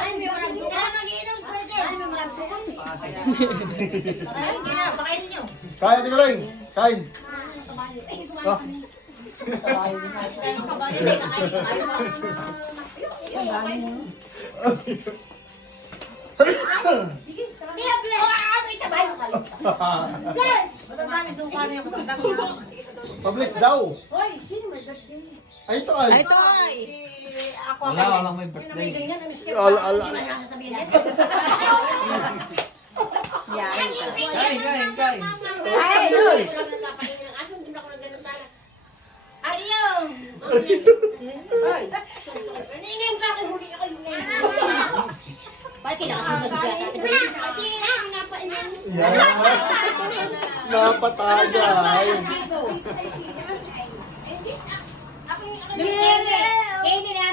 Ay, may marami suka. Ano nagiinom ko ito? Ay, may marami suka. Pakain niyo. Pakain niyo. Kain, Ate Maring. Kain. Oh. Public daw. Hoy, sino may birthday? Ay, ito ay. Ay, ito ay. Walang may birthday. Ala. Kain. Ay! Ariyo! Naningin pa ako, huli ako yung bakit kinakasunod siya natin? Yan. Napatagay. Hindi, hindi na